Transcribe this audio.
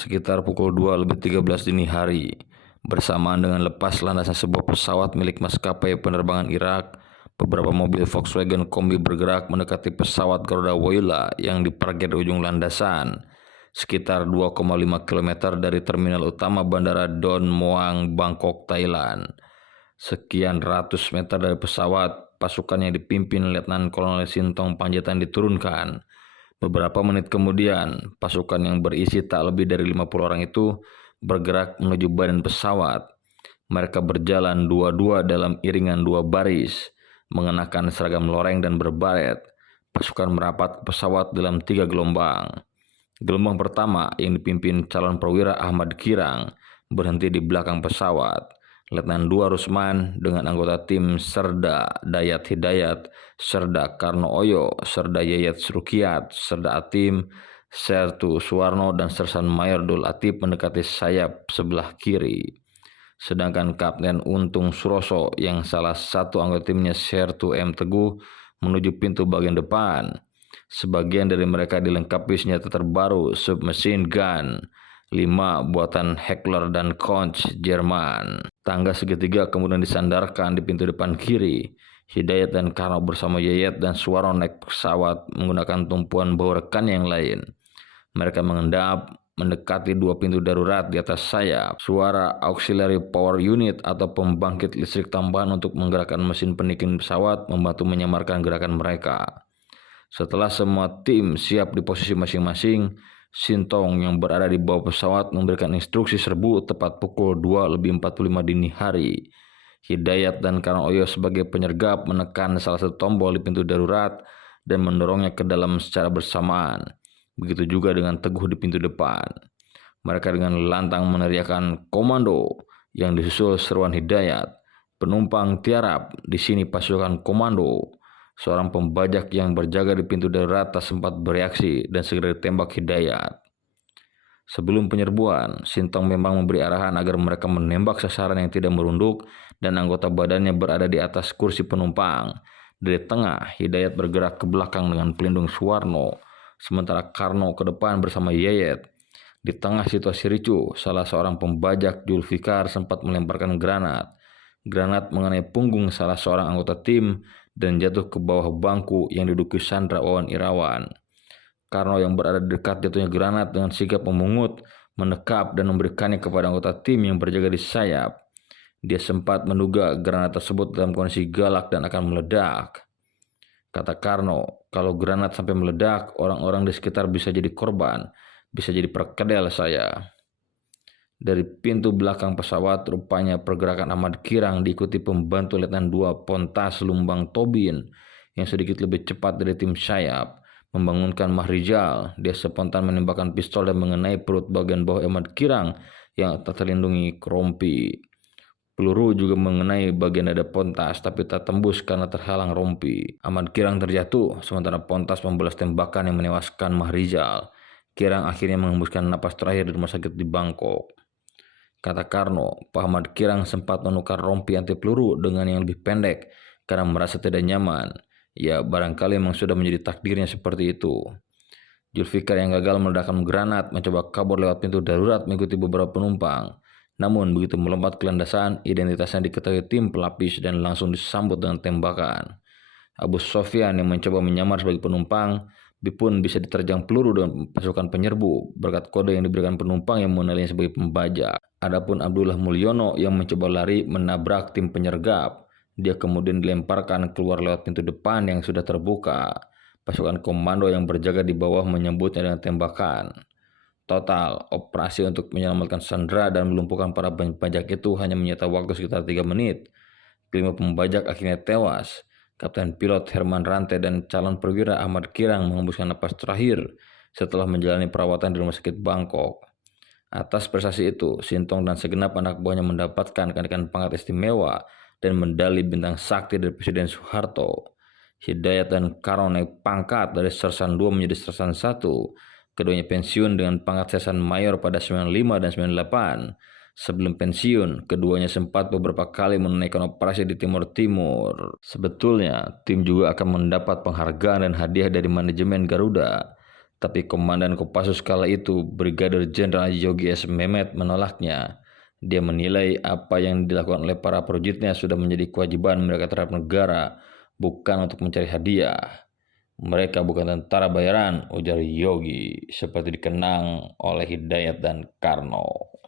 sekitar pukul 2:13 dini hari, bersamaan dengan lepas landasnya sebuah pesawat milik maskapai penerbangan Irak. Beberapa mobil Volkswagen Kombi bergerak mendekati pesawat Garuda Woyla yang diparkir di ujung landasan, sekitar 2,5 km dari terminal utama Bandara Don Muang, Bangkok, Thailand. Sekian ratus meter dari pesawat, pasukan yang dipimpin Letnan Kolonel Sintong Panjaitan diturunkan. Beberapa menit kemudian, pasukan yang berisi tak lebih dari 50 orang itu bergerak menuju badan pesawat. Mereka berjalan dua-dua dalam iringan dua baris, mengenakan seragam loreng dan berbaret. Pasukan merapat ke pesawat dalam 3 gelombang. Gelombang pertama yang dipimpin calon perwira Ahmad Kirang berhenti di belakang pesawat. Letnan 2 Rusman dengan anggota tim Serda Dayat Hidayat, Serda Karno Oyo, Serda Yayat Surukiat, Serda Atim, Sertu Suwarno, dan Sersan Mayor Dul Atip mendekati sayap sebelah kiri. Sedangkan Kapten Untung Suroso yang salah satu anggota timnya Sertu M. Teguh menuju pintu bagian depan. Sebagian dari mereka dilengkapi senjata terbaru submachine gun 5 buatan Heckler dan Koch Jerman. Tangga segitiga kemudian disandarkan di pintu depan kiri. Hidayat dan Karno bersama Yayat dan Suwarno naik pesawat menggunakan tumpuan bawa rekan yang lain. Mereka mengendap mendekati 2 pintu darurat di atas sayap. Suara auxiliary power unit atau pembangkit listrik tambahan untuk menggerakkan mesin pendingin pesawat membantu menyamarkan gerakan mereka. Setelah semua tim siap di posisi masing-masing, Sintong yang berada di bawah pesawat memberikan instruksi serbu tepat pukul 2:45 dini hari. Hidayat dan Karno Oyo sebagai penyergap menekan salah satu tombol di pintu darurat dan mendorongnya ke dalam secara bersamaan. Begitu juga dengan Teguh di pintu depan. Mereka dengan lantang meneriakkan komando yang disusul seruan Hidayat. Penumpang tiarap, di sini pasukan komando. Seorang pembajak yang berjaga di pintu darurat tak sempat bereaksi dan segera ditembak Hidayat. Sebelum penyerbuan, Sintong memang memberi arahan agar mereka menembak sasaran yang tidak merunduk dan anggota badannya berada di atas kursi penumpang. Dari tengah, Hidayat bergerak ke belakang dengan pelindung Suwarno, sementara Karno ke depan bersama Yayat. Di tengah situasi ricuh, salah seorang pembajak Julfikar sempat melemparkan granat. Granat mengenai punggung salah seorang anggota tim dan jatuh ke bawah bangku yang diduduki Sandra Wawan Irawan. Karno yang berada dekat jatuhnya granat dengan sigap memungut, menekap dan memberikannya kepada anggota tim yang berjaga di sayap. Dia sempat menduga granat tersebut dalam kondisi galak dan akan meledak. Kata Karno, kalau granat sampai meledak, orang-orang di sekitar bisa jadi korban, bisa jadi perkedel saya. Dari pintu belakang pesawat, rupanya pergerakan Ahmad Kirang diikuti pembantu Letnan 2 Pontas Lumbang Tobin yang sedikit lebih cepat dari tim sayap. Membangunkan Mahrijal, dia spontan menembakkan pistol dan mengenai perut bagian bawah Ahmad Kirang yang tak terlindungi rompi. Peluru juga mengenai bagian dada Pontas tapi tak tembus karena terhalang rompi. Ahmad Kirang terjatuh, sementara Pontas membalas tembakan yang menewaskan Mahrijal. Kirang akhirnya menghembuskan napas terakhir di rumah sakit di Bangkok. Kata Karno, Pak Ahmad Kirang sempat menukar rompi anti peluru dengan yang lebih pendek karena merasa tidak nyaman. Ya, barangkali memang sudah menjadi takdirnya seperti itu. Julfikar yang gagal meledakkan granat mencoba kabur lewat pintu darurat mengikuti beberapa penumpang. Namun begitu melompat ke landasan, identitasnya diketahui tim pelapis dan langsung disambut dengan tembakan. Abu Sofyan yang mencoba menyamar sebagai penumpang pun bisa diterjang peluru dengan pasukan penyerbu berkat kode yang diberikan penumpang yang mengenalinya sebagai pembajak. Adapun Abdullah Mulyono yang mencoba lari menabrak tim penyergap. Dia kemudian dilemparkan keluar lewat pintu depan yang sudah terbuka. Pasukan komando yang berjaga di bawah menyambutnya dengan tembakan. Total, operasi untuk menyelamatkan Sandra dan melumpuhkan para pembajak itu hanya menyita waktu sekitar 3 menit. Kelima pembajak akhirnya tewas. Kapten pilot Herman Rante dan calon perwira Ahmad Kirang menghembuskan napas terakhir setelah menjalani perawatan di rumah sakit Bangkok. Atas prestasi itu, Sintong dan segenap anak buahnya mendapatkan kenaikan pangkat istimewa dan medali bintang sakti dari Presiden Soeharto. Hidayat dan Karno naik pangkat dari Sersan 2 menjadi Sersan 1. Keduanya pensiun dengan pangkat Sersan Mayor pada 95 dan 98. Sebelum pensiun, keduanya sempat beberapa kali menunaikan operasi di Timur Timur. Sebetulnya, tim juga akan mendapat penghargaan dan hadiah dari manajemen Garuda. Tapi Komandan Kopassus kala itu, Brigadir Jenderal Yogi S. Mehmet menolaknya. Dia menilai apa yang dilakukan oleh para prajuritnya sudah menjadi kewajiban mereka terhadap negara, bukan untuk mencari hadiah. Mereka bukan tentara bayaran, ujar Yogi, seperti dikenang oleh Hidayat dan Karno.